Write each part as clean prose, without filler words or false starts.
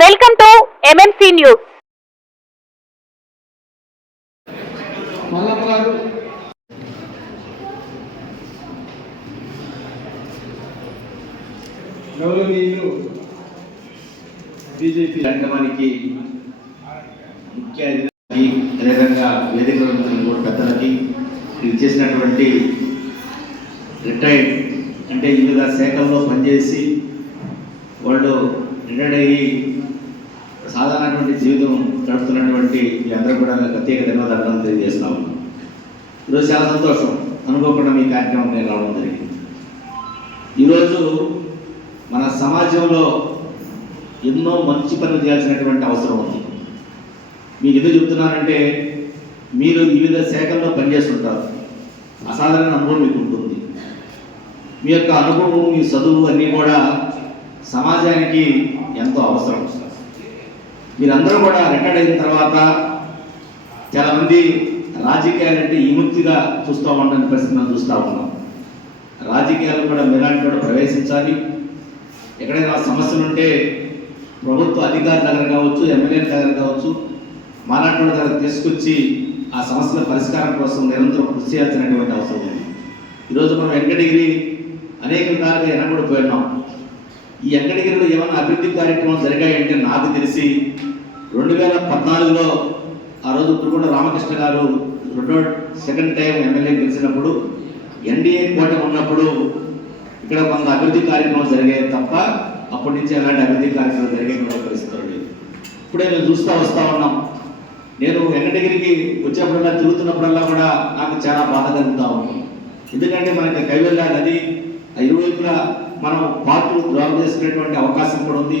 Welcome to MMC news. గౌరవనీయులు BJP రంగమానికి ముఖ్య అతిథి, అదేవిధంగా వేదికలో ఉన్న పెద్దలకి ఇది చేసినటువంటి రిటైర్డ్ అంటే వివిధ శాఖల్లో పనిచేసి వాళ్ళు రిటైర్డ్ అయ్యి సాధారణటువంటి జీవితం గడుపుతున్నటువంటి వీళ్ళందరూ కూడా ప్రత్యేక ధన్యవాదాలు తెలియజేస్తా ఉన్నాం. ఈరోజు చాలా సంతోషం, అనుకోకుండా మీ కార్యక్రమం నేను రావడం జరిగింది. ఈరోజు మన సమాజంలో ఎన్నో మంచి పనులు చేయాల్సినటువంటి అవసరం ఉంది. మీకు ఎందుకు చెప్తున్నానంటే, మీరు వివిధ శాఖల్లో పనిచేస్తుంటారు, అసాధారణ అనుభవం మీకు ఉంటుంది. మీ యొక్క అనుభవం, మీ చదువు అన్నీ కూడా సమాజానికి ఎంతో అవసరం. మీరందరూ కూడా రిటైర్డ్ అయిన తర్వాత చాలామంది రాజకీయాలంటే విముక్తిగా చూస్తూ ఉండని పరిస్థితి మనం చూస్తూ ఉన్నాం. రాజకీయాలు కూడా మీలాంటి కూడా ప్రవేశించాలి. ఎక్కడైనా సమస్యలు ఉంటే ప్రభుత్వ అధికారుల దగ్గర కావచ్చు, ఎమ్మెల్యేల దగ్గర కావచ్చు, మాలాంటి దగ్గర తీసుకొచ్చి ఆ సమస్యల పరిష్కారం కోసం నిరంతరం కృషి చేయాల్సినటువంటి అవసరం ఉంది. ఈరోజు మనం వెంకటగిరి అనేక విధాలుగా వెనకబడిపోయినాం. ఈ వెంకటగిరిలో ఏమైనా అభివృద్ధి కార్యక్రమాలు జరిగాయంటే నాకు తెలిసి 2014లో ఆ రోజు పురుగొండ రామకృష్ణ గారు సెకండ్ టైం ఎమ్మెల్యే గెలిచినప్పుడు ఎన్డీఏ కూటమి ఉన్నప్పుడు ఇక్కడ కొంత అభివృద్ధి కార్యక్రమాలు జరిగాయి తప్ప అప్పటి నుంచి ఎలాంటి అభివృద్ధి కార్యక్రమాలు జరిగే పరిస్థితులు లేదు. ఇప్పుడే మేము చూస్తూ వస్తూ ఉన్నాం. నేను వెంకటగిరికి వచ్చేప్పుడల్లా, తిరుగుతున్నప్పుడల్లా కూడా నాకు చాలా బాధ కలుగుతూ ఉన్నాం. ఎందుకంటే మనకి కైవల్య నది ఇరువైపులా మనం పార్కులు డ్రాప్ చేసుకునేటువంటి అవకాశం కూడా ఉంది.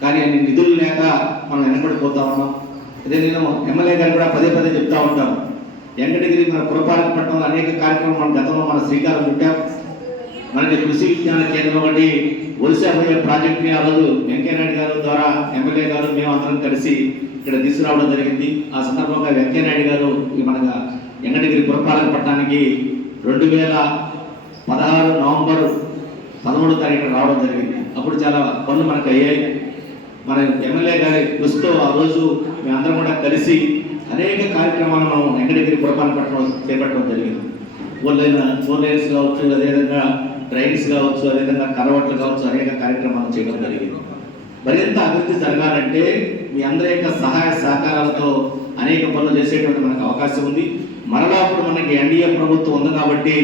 కానీ అన్ని నిధులు లేక మనం వెనకబడిపోతా ఉన్నాం. అదే నేను ఎమ్మెల్యే గారు కూడా పదే పదే చెప్తా ఉంటాం, వెంకటగిరి మన పురపాలక పట్టణంలో అనేక కార్యక్రమాలు మన గతంలో మన శ్రీకారం చుట్టాం. మనకి కృషి విజ్ఞాన కేంద్రం ఒకటి ఒడిశాపోయే ప్రాజెక్ట్ని ఆ రోజు వెంకయ్యనాయుడు గారు ద్వారా ఎమ్మెల్యే గారు మేమందరం కలిసి ఇక్కడ తీసుకురావడం జరిగింది. ఆ సందర్భంగా వెంకయ్యనాయుడు గారు మన వెంకటగిరి పురపాలక పట్టణానికి 2016 నవంబర్ 13 రావడం జరిగింది. అప్పుడు చాలా పనులు మనకు అయ్యాయి. మన ఎమ్మెల్యే గారి కృషితో ఆ రోజు మేమందరం కూడా కలిసి అనేక కార్యక్రమాలు మనం వెంకటగిరి పురపాలక పట్టణంలో చేపట్టడం జరిగింది. ఫోర్ లైన్స్ కావచ్చు, అదేవిధంగా ట్రైన్స్ కావచ్చు, అదేవిధంగా కరవట్లు కావచ్చు, అనేక కార్యక్రమాలు చేయడం జరిగింది. మరింత అభివృద్ధి జరగాలంటే మీ అందరి యొక్క సహాయ సహకారాలతో అనేక పనులు చేసేటువంటి మనకు అవకాశం ఉంది. మరలా అప్పుడు మనకి ఎన్డీఏ ప్రభుత్వం ఉంది కాబట్టి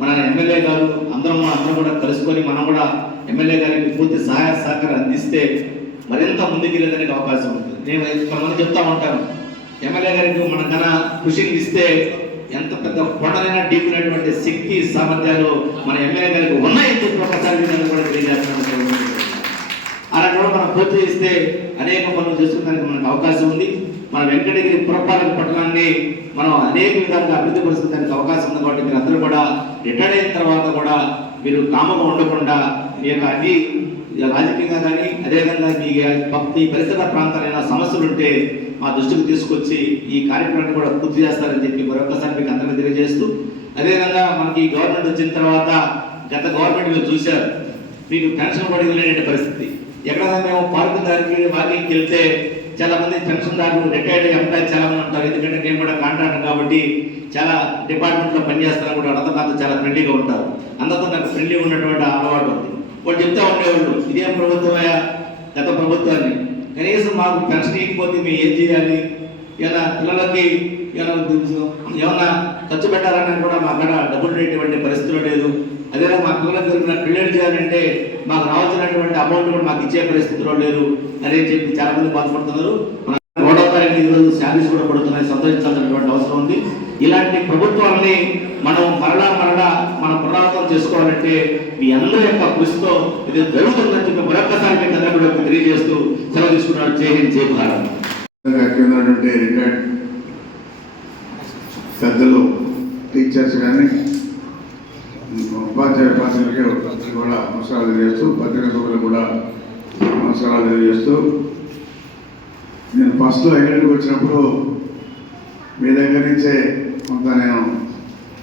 మన ఎమ్మెల్యే గారు అందరం కూడా కలుసుకొని మనం కూడా ఎమ్మెల్యే గారికి పూర్తి సహాయ సహకారం అందిస్తే మరింత ముందుకు వెళ్ళడానికి అవకాశం ఉంటుంది. నేను కొంతమంది చెప్తా ఉంటాను, ఎమ్మెల్యే గారికి మన కన్నా కృషిని ఇస్తే ఎంత పెద్ద కొండలైనా ఢీకునేటువంటి శక్తి సామర్థ్యాలు మన ఎమ్మెల్యే గారికి ఉన్నాయని చెప్పి ఒకసారి కూడా తెలియజేస్తున్నాను. అలాంటి కూడా మనం పూర్తి చేస్తే అనేక పనులు చేసుకోవడానికి మనకు అవకాశం ఉంది. మన వెంకటగిరి పురపాలక పట్టణాన్ని మనం అనేక విధాలుగా అభివృద్ధి పరిస్థితానికి అవకాశం ఉంది. కాబట్టి మీరు అందరూ కూడా రిటైర్డ్ అయిన తర్వాత కూడా మీరు కామగా ఉండకుండా మీ యొక్క అన్ని రాజకీయంగా కానీ, అదేవిధంగా మీ పరిసర ప్రాంతాలైన సమస్యలు ఉంటే మా దృష్టికి తీసుకొచ్చి ఈ కార్యక్రమాన్ని కూడా పూర్తి చేస్తారని చెప్పి మరొకసారి మీకు అందరికీ తెలియజేస్తూ, అదేవిధంగా మనకి గవర్నమెంట్ వచ్చిన తర్వాత గత గవర్నమెంట్ మీరు చూశారు, మీకు పెన్షన్ కూడా ఇవ్వలేని పరిస్థితి. ఎక్కడైనా మేము పార్కు దానికి వాకింగ్కి వెళ్తే చాలా మంది పెన్షన్దారులు రిటైర్డ్ ఎంప్లాయీస్ చాలా మంది ఉంటారు. ఎందుకంటే నేను కూడా కాంట్రాక్టర్ కాబట్టి చాలా డిపార్ట్మెంట్లో పనిచేస్తాను కూడా అందరూ నాతో చాలా ఫ్రెండ్లీగా ఉంటారు. అందరితో నాకు ఫ్రెండ్లీ ఉన్నటువంటి అలవాటు ఉంది. వాళ్ళు చెప్తా ఉండేవాళ్ళు, ఇదేం ప్రభుత్వమయ్యా, గత ప్రభుత్వాన్ని కనీసం మాకు పెన్షన్ ఇవ్వకపోతే మేము ఏం చేయాలి, ఇలా పిల్లలకి ఏమన్నా ఖర్చు పెట్టాలని కూడా మా అక్కడ డబ్బులు ఉండేటువంటి పరిస్థితులు లేదు. అదే మా పిల్లలకు జరిగిన క్రియేట్ చేయాలంటే మాకు రావాల్సినటువంటి అమౌంట్ కూడా మాకు ఇచ్చే పరిస్థితిలో లేదు అని చెప్పి చాలా మంది బాధపడుతున్నారు. మన 1వ తారీఖు ఈరోజు శాలరీస్ కూడా పడుతున్నాయి, సంతోషించాల్సినటువంటి అవసరం ఉంది. ఇలాంటి ప్రభుత్వాలని మనం మరలా మనం పునరావృతం చేసుకోవాలంటే మీ అందరి యొక్క కృషితో ఇది జరుగుతుందని చెప్పి మరొకసారి మీకు అందరికీ తెలియజేస్తూ సెలవు తీసుకున్నాడు. జై హింద్, జై భారత్. రిటైర్డ్ పెద్దలు, టీచర్స్ కానీ ఉపాధ్యాయ పాత్రలకి కూడా నమస్కారాలు తెలియజేస్తూ, పత్రికా సభ్యులకు కూడా నమస్కారాలు తెలియజేస్తూ, నేను ఫస్ట్లో ఎక్కడికి వచ్చినప్పుడు మీ దగ్గర నుంచే కొంత నేను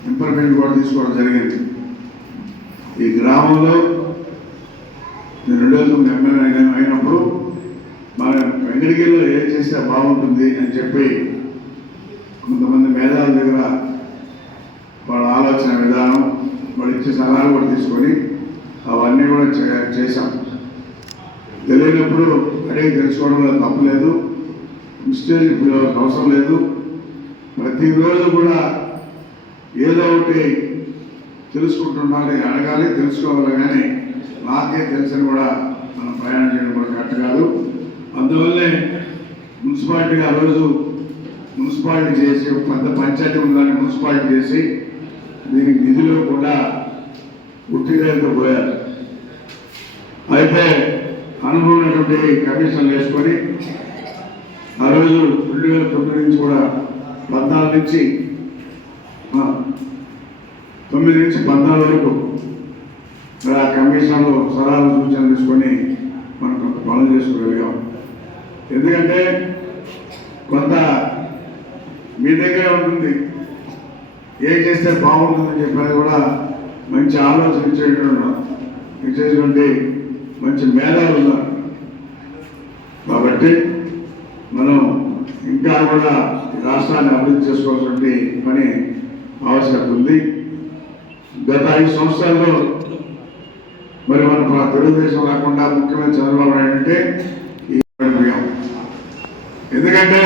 ఇన్ఫర్మేషన్ కూడా తీసుకోవడం జరిగింది. ఈ గ్రామంలో నేను 2009 ఎమ్మెల్యే అయినప్పుడు వెంకటగిరిలో ఏం చేస్తే బాగుంటుంది అని చెప్పి కొంతమంది మేధావుల దగ్గర వాళ్ళ ఆలోచన విధానం వాళ్ళు ఇచ్చే సలహాలు కూడా తీసుకొని అవన్నీ కూడా చేశాం. తెలియనప్పుడు అడిగి తెలుసుకోవడంలో తప్పు లేదు, మిస్టేక్ అవసరం లేదు. ప్రతిరోజు కూడా ఏదో ఒకటి తెలుసుకుంటుండాలి, అడగాలి, తెలుసుకోవాలి. కానీ నాకే తెలిసిన కూడా మనం ప్రయాణం చేయడం కూడా కరెక్ట్ కాదు. అందువల్లే మున్సిపాలిటీగా ఆ రోజు మున్సిపాలిటీ చేసి పెద్ద పంచాయతీ ఉందని మున్సిపాలిటీ చేసి దీనికి నిధులు కూడా ఉట్టిగా పోయారు. అయితే అనుభవమైనటువంటి కమిషన్లు వేసుకొని ఆ రోజు 2009 నుంచి కూడా 14 నుంచి 9 నుంచి 14 వరకు ఆ కమిషన్లో సలహాలు సూచనలు తీసుకొని మనం కొంత పనులు చేసుకోగలిగాం. ఎందుకంటే కొంత మీ దగ్గరే ఉంటుంది, ఏం చేస్తే బాగుంటుందని చెప్పేది కూడా మంచి ఆలోచన ఇచ్చేటువంటి మంచి మేధావులు ఉన్నారు. కాబట్టి మనం ఇంకా కూడా రాష్ట్రాన్ని అభివృద్ధి చేసుకోవాల్సిన పని ఆవశ్యకత ఉంది. గత 5 సంవత్సరాల్లో మరి మన తెలుగుదేశం కాకుండా ముఖ్యమంత్రి చంద్రబాబు నాయుడు అంటే ఈ ఎందుకంటే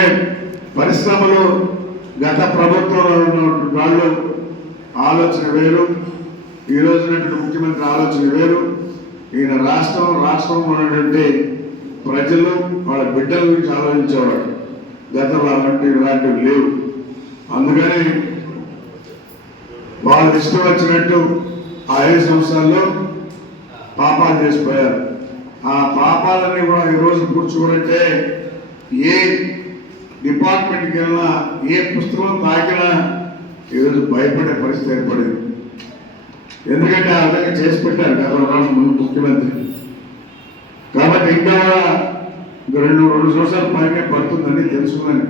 పరిశ్రమలు గత ప్రభుత్వంలో ఉన్నటువంటి వాళ్ళు ఆలోచన వేరు, ఈ రోజు ముఖ్యమంత్రి ఆలోచన వేరు. ఈయన రాష్ట్రం ఉన్నటువంటి ప్రజలు వాళ్ళ బిడ్డల గురించి ఆలోచించేవాడు. గతంలో అలాంటి ఇలాంటివి లేవు. అందుకని వాళ్ళు ఇష్టం వచ్చినట్టు ఆ 5 సంవత్సరాల్లో పాపాలు చేసిపోయారు. ఆ పాపాలన్నీ కూడా ఈరోజు కూర్చోవాలంటే ఏ డిపార్ట్మెంట్కి వెళ్ళినా, ఏ పుస్తకం తాకినా ఈరోజు భయపడే పరిస్థితి ఏర్పడింది. ఎందుకంటే ఆ విధంగా చేసి పెట్టారు గతంలో ముందు ముఖ్యమంత్రి. కాబట్టి ఇంకా రెండు సంవత్సరాల పైనే పడుతుందని తెలుసుకుందని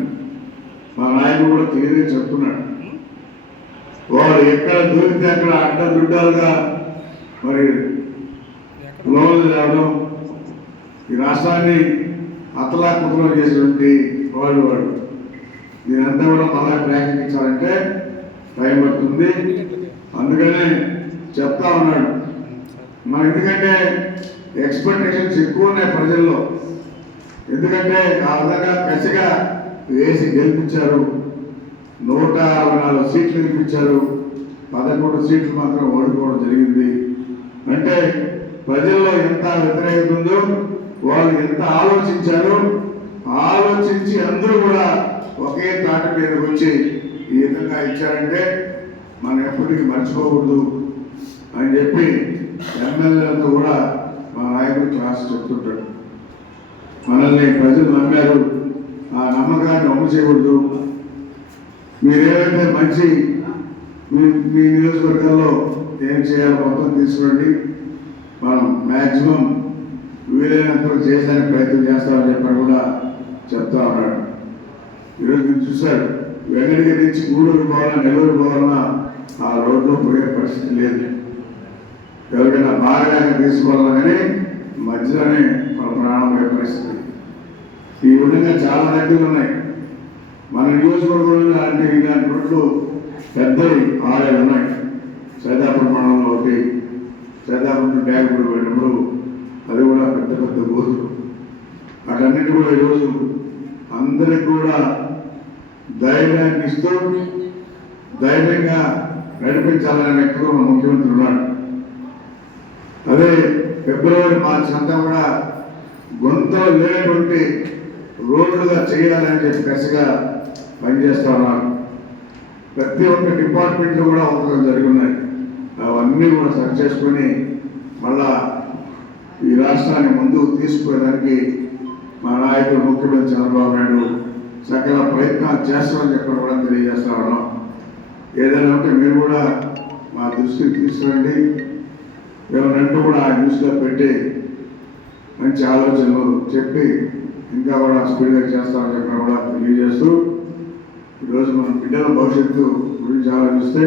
మా నాయకుడు కూడా క్లియర్గా చెప్తున్నాడు. వాడు ఎక్కడ దొరికితే అక్కడ అడ్డదుడ్డాలుగా మరి లోన్లు తేవడం, ఈ రాష్ట్రాన్ని అతలాకుతలం చేసినటువంటి వాడు దీనంతా కూడా మళ్ళా ట్రాకింగ్ ఇచ్చారంటే టైం పడుతుంది. అందుకనే చెప్తా ఉన్నాడు మనం. ఎందుకంటే ఎక్స్పెక్టేషన్స్ ఎక్కువ ఉన్నాయి ప్రజల్లో. ఎందుకంటే ఆ విధంగా కసిగా వేసి గెలిపించారు. 164 సీట్లు గెలిపించారు. 11 సీట్లు మాత్రం ఓడిపోవడం జరిగింది. అంటే ప్రజల్లో ఎంత వ్యతిరేకత ఉందో, వాళ్ళు ఎంత ఆలోచించారో, ఆలోచించి అందరూ కూడా ఒకే తాట మీదకి వచ్చి ఈ విధంగా ఇచ్చారంటే మనం ఎప్పటికీ మర్చిపోకూడదు అని చెప్పి ఎమ్మెల్యేలతో కూడా మా నాయకుడు క్లాస్ చెప్తుంటాడు. మనల్ని ప్రజలు నమ్మారు, ఆ నమ్మకాన్ని అమలు చేయకూడదు. మీరేమైతే మంచి మీ నియోజకవర్గాల్లో ఏం చేయాలో మొత్తం తీసుకోండి, మనం మ్యాక్సిమం వీలైనంత చేయడానికి ప్రయత్నం చేస్తామని చెప్పని కూడా చెప్తా ఉన్నాడు. ఈరోజు మీరు చూశారు, వెంకటగిరి నుంచి గూడూరు పోవాలన్నా, నెల్లూరు పోవాలన్నా ఆ రోడ్లో పోయే పరిస్థితి లేదు. ఎవరికైనా బాగా తీసుకోవాలన్నా కానీ మధ్యలోనే మన ప్రాణం పోయే పరిస్థితి. ఈ విధంగా చాలా దగ్గరలు ఉన్నాయి. మన నియోజకవర్గంలో ఇలాంటి రోడ్లు పెద్దవి 6 ఉన్నాయి. సైదాపురం మండలంలో ఒకటి, సైదాపురం డ్యామ్ కూడా పోయినప్పుడు అది కూడా పెద్ద గోతులు. అటన్నిటి కూడా ఈరోజు అందరికి కూడా ధైర్యాన్ని ఇస్తూ ధైర్యంగా నడిపించాలనే వ్యక్తిలో మన ముఖ్యమంత్రి ఉన్నాడు. అదే ఫిబ్రవరి, మార్చి అంతా కూడా గొంతులో లేనటువంటి రోడ్లుగా చేయాలని చెప్పి కసిగా పనిచేస్తా ఉన్నారు. ప్రతి ఒక్క డిపార్ట్మెంట్లో కూడా అవసరం జరిగి ఉన్నాయి. అవన్నీ కూడా సరి చేసుకొని మళ్ళా ఈ రాష్ట్రాన్ని ముందుకు తీసుకుపోయేదానికి మా నాయకుడు ముఖ్యమంత్రి చంద్రబాబు నాయుడు సకల ప్రయత్నాలు చేస్తామని చెప్పి కూడా తెలియజేస్తా ఉన్నాం. ఏదైనా ఉంటే మీరు కూడా మా దృష్టికి తీసుకురండి. ఏమనంటూ కూడా ఆ న్యూస్లో పెట్టి మంచి ఆలోచనలు చెప్పి ఇంకా కూడా స్పీడ్గా చేస్తామని చెప్పి కూడా తెలియజేస్తూ, ఈరోజు మన బిడ్డల భవిష్యత్తు గురించి ఆలోచిస్తే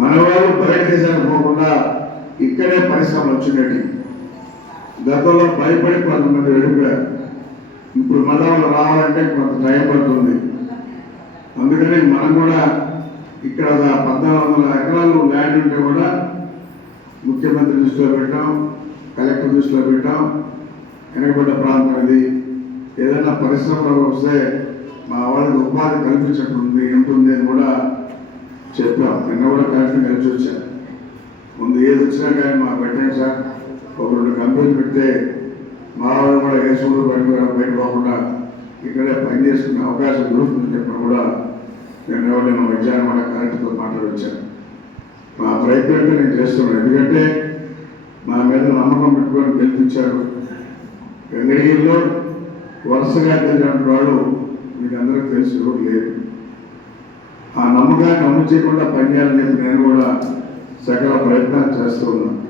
మన వాళ్ళు బయట దేశానికి పోకుండా ఇక్కడే పరిశ్రమలు వచ్చినట్టు. గతంలో భయపడి 10 మంది వెళ్ళిపోయారు. ఇప్పుడు మళ్ళీ వాళ్ళు రావాలంటే కొంత టైం పడుతుంది. అందుకని మనం కూడా ఇక్కడ 1400 ఎకరాలు ల్యాండ్ ఉంటే కూడా ముఖ్యమంత్రి దృష్టిలో పెట్టాం, కలెక్టర్ దృష్టిలో పెట్టాం. వెనకబడ్డ ప్రాంతం ఇది. ఏదైనా పరిశ్రమలు వస్తే మా వాళ్ళకి ఉపాధి కల్పించకుండా ఉంటుంది అని కూడా చెప్పాం. నిన్న కూడా కలెక్టర్ కలిసి వచ్చాను. ముందు ఏది వచ్చినా కానీ మాకు పెట్టండి సార్, ఒక 2 కంపెనీలు పెడితే మా వాళ్ళు కూడా ఏ సూళ్ళు బయట పోకుండా ఇక్కడే పని చేసుకునే అవకాశం దొరుకుతుందని చెప్పిన కూడా నేను ఎవరైనా మధ్యాహ్నం కూడా కలెక్టర్తో మాట్లాడి వచ్చాను. మా ప్రయత్నం అంటే నేను చేస్తున్నాను. ఎందుకంటే నా మీద నమ్మకం పెట్టుకొని గెలిపించారు. వెంకటగిరిలో వరుసగా తెలిసినటువంటి వాళ్ళు మీకు అందరికీ తెలిసి ఎవరు లేదు. ఆ నమ్మకాన్ని అమలు చేయకుండా పనిచేయాలని చెప్పి నేను కూడా సకల ప్రయత్నాలు చేస్తూ ఉన్నాను.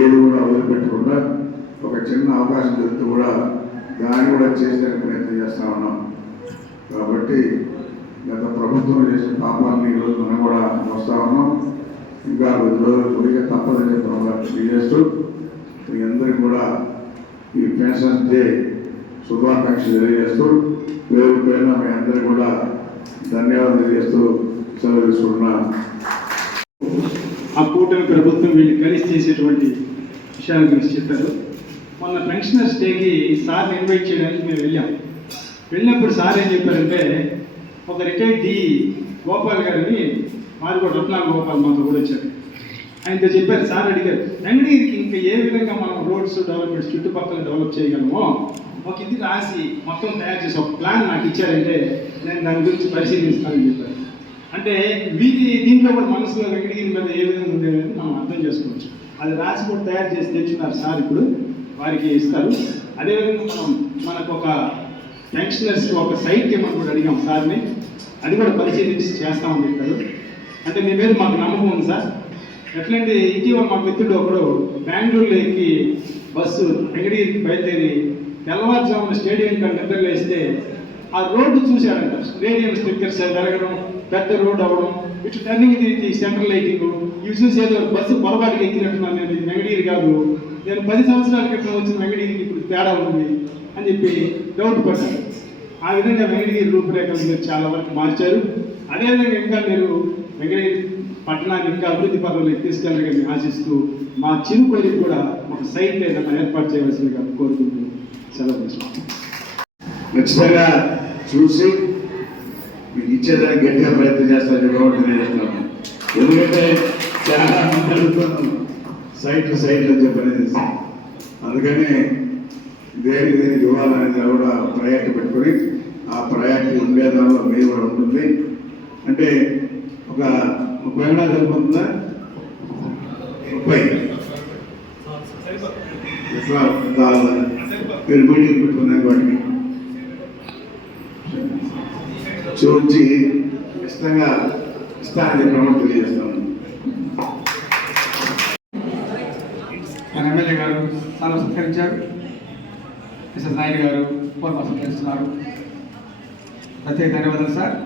ఏది కూడా వదిలిపెట్టకుండా ఒక చిన్న అవకాశం చెప్తూ కూడా దాన్ని కూడా చేసేందుకు ప్రయత్నం చేస్తూ ఉన్నాం. కాబట్టి గత ప్రభుత్వం చేసిన పాపాలని ఈరోజు మనం కూడా వస్తూ ఉన్నాం. ఇంకా 2 రోజులు కొద్దిగా తప్పదని చెప్పి తెలియజేస్తూ మీ అందరికీ కూడా ఈ పెన్షన్స్ డే శుభాకాంక్షలు తెలియజేస్తూ పేరు పైన మీ అందరికీ కూడా ధన్యవాదాలు తెలియజేస్తూ సెలవు తీసుకుంటున్నాను. ఆ కూటమి ప్రభుత్వం వీళ్ళు కలిసి చేసేటువంటి విషయాల గురించి చెప్పారు. మొన్న పెన్షనర్స్ డేకి సార్ని ఇన్వైట్ చేయడానికి మేము వెళ్ళినప్పుడు సార్ ఏం చెప్పారంటే, ఒక రిటైర్డ్ డి గోపాల్ గారిని వారు కూడా రత్నాల గోపాల్ మాతో కూడా వచ్చారు. ఆయనతో చెప్పారు, సార్ అడిగారు, వెంకటగిరికి ఇంకా ఏ విధంగా మనం రోడ్స్ డెవలప్మెంట్స్ చుట్టుపక్కల డెవలప్ చేయగలమో ఒక ఇది రాసి మొత్తం తయారు చేసి ఒక ప్లాన్ నాకు ఇచ్చారంటే నేను దాని గురించి పరిశీలిస్తానని చెప్పారు. అంటే దీంట్లో కూడా మనసులో వెంకటగిరి మీద ఏ విధంగా ఉండేది మనం అర్థం చేసుకోవచ్చు. అది రాసి కూడా తయారు చేసి తెచ్చున్నారు సార్, ఇప్పుడు వారికి ఇస్తారు. అదేవిధంగా మనకు ఒక పెన్షనర్స్కి ఒక సైట్ ఇవ్వమని కూడా అడిగాం సార్ని, అది కూడా పరిశీలించి చేస్తామని చెప్పారు. అంటే మీ మీద మాకు నమ్మకం ఉంది సార్. ఎట్లంటే ఇటీవల మా మిత్రుడు ఒకడు బెంగళూరులో ఎక్కి బస్సు వెంకటగిరికి బయలుదేరి తెల్లవారుజామున స్టేడియం కాడ నిద్రలు వేస్తే ఆ రోడ్డు చూశాడంట. స్టేడియం స్టిక్కర్స్ జరగడం, పెద్ద రోడ్ అవ్వడం, ఇటు టర్నింగ్ తిరిగి సెంట్రల్ లైటింగ్, ఇవి చూసి ఏదో బస్సు పొరపాటుగా ఎక్కినట్టున్నాను. నేను ఇది వెంకటగిరి కాదు, నేను 10 సంవత్సరాల క్రితం వచ్చిన వెంకటగిరికి ఇప్పుడు తేడా ఉంది అని చెప్పి డౌట్ పడ్డారు. ఆ విధంగా వెంకటగిరి రూపురేఖలు మీరు చాలా వరకు మార్చారు. అదేవిధంగా ఇంకా మీరు వెంకటగిరి పట్టణాన్ని ఇంకా అభివృద్ధి పథకంలోకి తీసుకెళ్ళాలని ఆశిస్తూ మా చిరు కోరిక కూడా ఒక సైట్ ఏదైనా ఏర్పాటు చేయవలసిందిగా కోరుకుంటూ సెలవు తీసుకుంటాం. ఖచ్చితంగా చూసి మీకు ఇచ్చేదానికి గట్టిగా ప్రయత్నం చేస్తారని కూడా తెలియజేస్తున్నాను. ఎందుకంటే చాలా మంది అడుగుతున్నాను సైట్లు చెప్పనేది. అందుకని దేనికి ఇవ్వాలనేది కూడా ప్రయారిటీ పెట్టుకొని ఆ ప్రయారిటీ ఉండేదానిలో మీరు కూడా ఉంటుంది. అంటే ఒక 30 ఏళ్ళ సరిపోతుందా? 30 ఎట్లా మీరు మీటింగ్ పెట్టుకున్నాను వాటికి చూచి ఖచ్చితంగా ఇస్తానని చెప్పడం తెలియజేస్తాను. మన ఎమ్మెల్యే గారు చాలా సత్కరించారు. ఎస్ఎస్ నాయుడు గారు పూర్వ సత్కరిస్తున్నారు. ప్రత్యేక ధన్యవాదాలు సార్.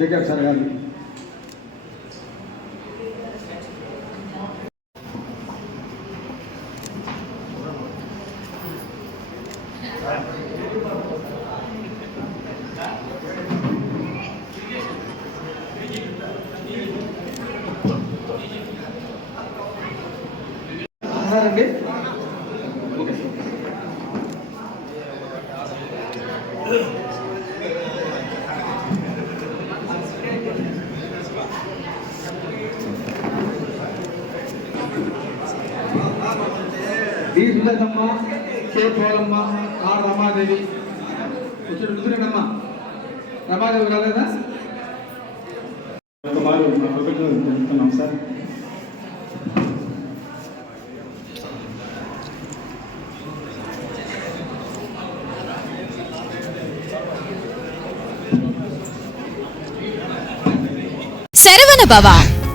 దగ్గర సార్ గారు అండి. Okay sir. D Sundaramma, K Polamma, R Ramadevi వచ్చేటమ్మా. రమాదేవి రాలేదా? ఒకమారు మా ప్రభుత్వం తెలుపుతున్నాం సార్. Saravana Bhava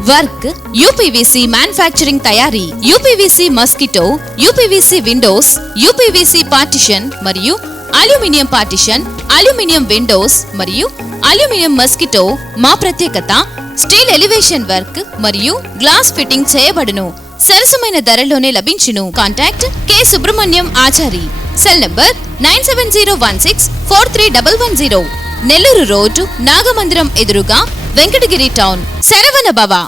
work UPVC manufacturing తయారీ, UPVC mosquito, UPVC windows, UPVC partition మరియు అల్యూమినియం పార్టిషన్, అల్యూమినియం విండోస్ మరియు అల్యూమినియం మస్కిటో మా ప్రత్యేకత. స్టీల్ ఎలివేషన్ వర్క్ మరియు గ్లాస్ ఫిట్టింగ్ చేయబడును. సరసమైన ధరలోనే లభించును. Contact K Subrahmanyam Achari. Cell number 9701643110. Nellore road, Nagamandiram ఎదురుగా, వెంకటగిరి టౌన్. శరవణ భవ.